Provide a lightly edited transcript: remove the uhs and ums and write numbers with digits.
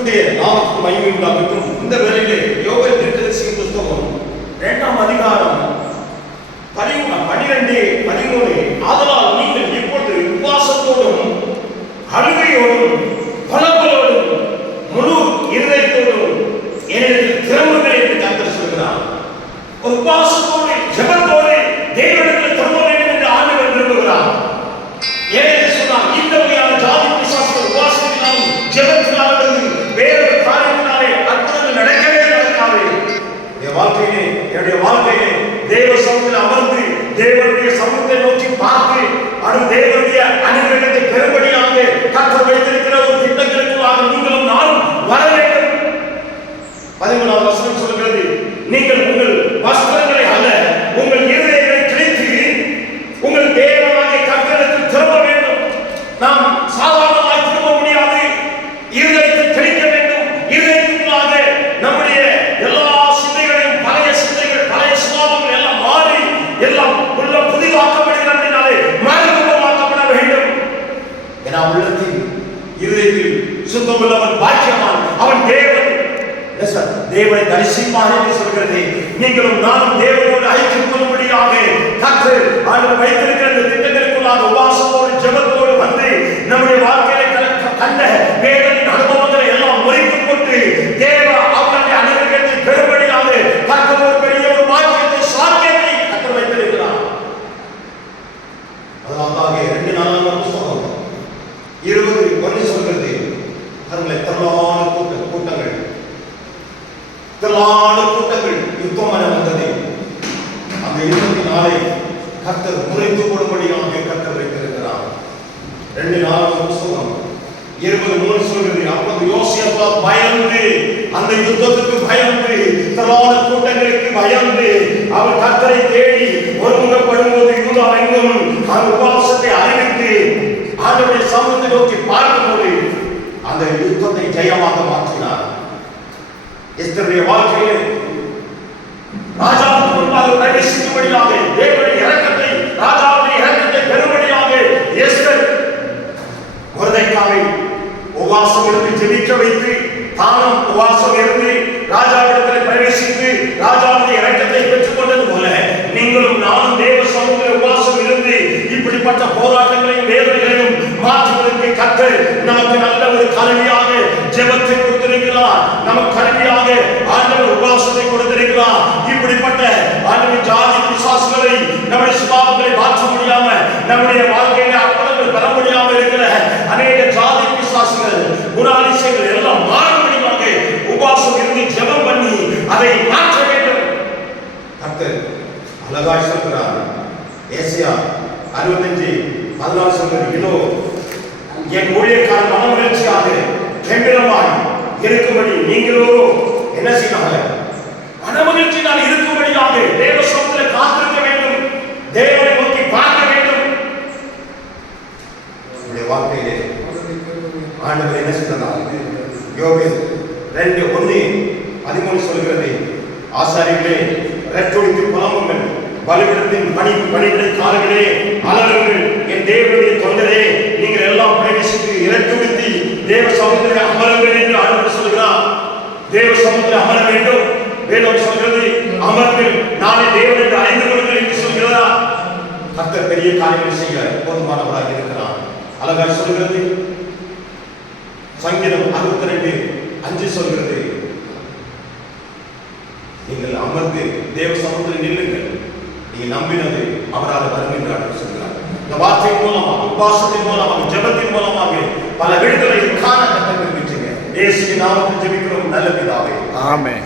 கர்த்தருடைய நாமத்துக்கு மகிமை உண்டாகட்டும். இந்த வேளையிலே யோவேல் தீர்க்கதரிசியின் புத்தகம் 2ஆம் அதிகாரம் 12-13 ஆதலால் நீங்கள் இப்பொழுது உபவாசத்தோடும் அழுகையோடும் புலம்பலோடும் முழு இருதயத்தோடும் என்னிடத்தில் திரும்புங்கள் என்று கர்த்தர் சொல்கிறார். ஒரு உபவாசத்தோடு ஜெபத்தோடு தேவனிடத்தில் திரும்ப வேண்டும் என்று ஆண்டவர் விரும்புகிறார். ஏனென்று சொன்னால் இந்த வகையான ஜாதி பிசாசுகள் உபவாசத்தினாலும் ஜெபத்தினாலும் வேறொரு காரியத்தினாலே அற்புதங்கள் நடக்கவே நடக்காது. என்னுடைய வாழ்க்கையிலே தேவ சமூகத்தில் அமர்ந்து தேவனுடைய சமூகத்தை நோக்கி பார்த்து அது தேவனுடைய அனுகிரகத்தை பெறும்படியாக கர்த்தர் வைத்திருக்கிற ஒரு திட்டங்களுக்குள்ளாக நீங்களும் நானும் வர வேண்டும். 13வது வசனம் சொல்கிறது, நீங்கள் உங்கள் வஸ்திரங்களை அல்ல உங்கள் இருதயங்களை கிழித்து உங்கள் தேவனாகிய கர்த்தரிடத்தில் திரும்ப வேண்டும். நாம் சாதாரணமாய் திரும்ப முடியாது. இருதயத்தை கிழிக்க வேண்டும். இருதயத்துக்குள்ளாக நம்முடைய எல்லா சிந்தைகளையும் பழைய சிந்தைகள் பழைய சுபாவங்கள் எல்லாம் மாறி எல்லாம் உள்ள புதிதாக்கப்படுகிறதுனாலே மறுரூபமாக்கப்பட வேண்டும். ஏன்னா உள்ளத்தில் இருதயத்தில் சுத்தமுள்ளவன் பாக்கியவான், அவன் தேவன் தேவனை தரிசிப்பார் என்று சொல்கிறது. நீங்களும் நானும் தேவனோடு ஐக்கியம் கொள்ளும்படியாக கர்த்தர் ஆண்டவர் வைத்திருக்கிற இந்த திட்டங்களுக்குள்ளாக உபவாசத்தோடு ஜெபத்தோடு வந்து நம்முடைய வாழ்க்கையில கண்ட வேதனின் அனுபவங்களை எல்லாம் முறித்து போட்டு தேவ அவருடைய அனுகிரகத்தை பெறும்படியாக கர்த்தர் ஒரு பெரிய ஒரு பாக்கியத்தை சாத்தியத்தை கர்த்தர் வைத்திருக்கிறார். அதனால்தான் 2 புத்தகம் 20 சொல்கிறது, திரளான கூட்டங்கள் யுத்தம் என வந்தது. அந்த யுத்தத்தினாலே கர்த்தர் முறைத்து கொடும்படியாக கர்த்தர் வைத்திருக்கிறார். 2 புத்தகம் 23 சொல்கிறது, அப்போது யோசேப்பா பயந்து அந்த யுத்தத்துக்கு பயந்து திரளான கூட்டங்களுக்கு பயந்து அவர் கர்த்தரை தேடி ஒருமுகப்படும் போது யூதா எங்கும் அந்த உபவாசத்தை அறிவித்து ஆண்டவருடைய சமூகத்தை நோக்கி பார்க்கும்போது அந்த யுத்தத்தை ஜெயமாக மாற்றினார். எஸ்தருடைய வாழ்க்கையிலே ராஜாவுக்கு முன்பாக பிரவேசிக்கும்படியாக தேவனுடைய இரக்கத்தை ராஜாவுடைய இரக்கத்தை பெறும்படியாக எஸ்தர் மொர்தெக்காயை உபவாசம் இருந்து ஜெபிக்க வைத்து தானும் உபவாசம் இருந்து ராஜாவிடத்தில் பிரவேசித்து ராஜாவுடைய இரக்கத்தை பெற்றுக் கொண்டது போல நீங்களும் நானும் தேவ சமூகத்தில் உபவாசம் இருந்து இப்படிப்பட்ட போராட்டங்களையும் வேதனைகளையும் மாற்றுவதற்கு கர்த்தர் நமக்கு நல்ல ஒரு கருவியாக ஜெபத்தை கொடுத்திருக்கிறார். நமக்கு கருவியாக ஆண்டவர் உபவாசத்தை கொடுத்திருக்கிறார். இப்படிப்பட்ட ஆண்டவர் ஜாதி பிசாசுகளை நம்முடைய சுபாவங்களை மாற்ற முடியாம நம்முடைய வாழ்க்கையில அற்புதங்கள் பெற முடியாம இருக்கிற அநேக ஜாதி பிசாசுகள் குணாதிசயங்கள் எல்லாம் மாறும்படியாக உபவாசம் இருந்து ஜெபம் பண்ணி அதை மாற்ற வேண்டும். கர்த்தர் அழகாய் சொல்கிறார். ஏசாயா 65:14 சொல்கிறது, இதோ என் ஊழியக்காரன் மனமகிழ்ச்சியாக கெம்பீரமாய் இருக்கும்படி நீங்களோ என்ன செய்யறாங்க? மனமகிழ்ச்சியால் இருக்கும்படியாக தேவ சமூகத்தில் காத்திருக்க வேண்டும். தேவனை நோக்கி பார்க்க வேண்டும். நம்முடைய வாழ்க்கையிலே ஆண்டவர் என்ன செய்தார்? யோவேல் 2:1-13 சொல்கிறது, ஆசாரியர்களே இரட்டொடித்து புலம்புங்கள், பலிபீடத்தின் பணிவிடை காரர்களே அலறுங்கள், என் தேவனுடைய தொண்டரே நீங்கள் எல்லாம் பிரவேசித்து இரட்டொடித்து தேவ சமூகத்தில் அமருங்கள் என்று ஆண்டவர் சொல்கிறார். தேவ சமூகத்தில் அமர வேண்டும். வேதம் சொல்கிறது, அமர்கள் நாளை தேவன் என்று அறிந்து கொள்ளுங்கள் என்று சொல்கிறார். கர்த்தர் பெரிய காரியங்களை செய்ய போதுமானவராக இருக்கிறார். அழகாய் சொல்கிறது, சங்கீதம் 62:5 சொல்கிறது, நீங்கள் அமர்ந்து தேவ சமூகத்தில் நில்லுங்கள், நீங்க நம்பினது அவரால் வரும் என்று ஆண்டவர் சொல்கிறார். இந்த வார்த்தையின் மூலமாக உபவாசத்தின் மூலமாக ஜெபத்தின் மூலமாக பல விடுதலை காண கற்றுக் கொள்கிறீங்க. இயேசுவின் நாமத்தில் ஜெபிக்கிறோம் நல்ல பிதாவே, ஆமென்.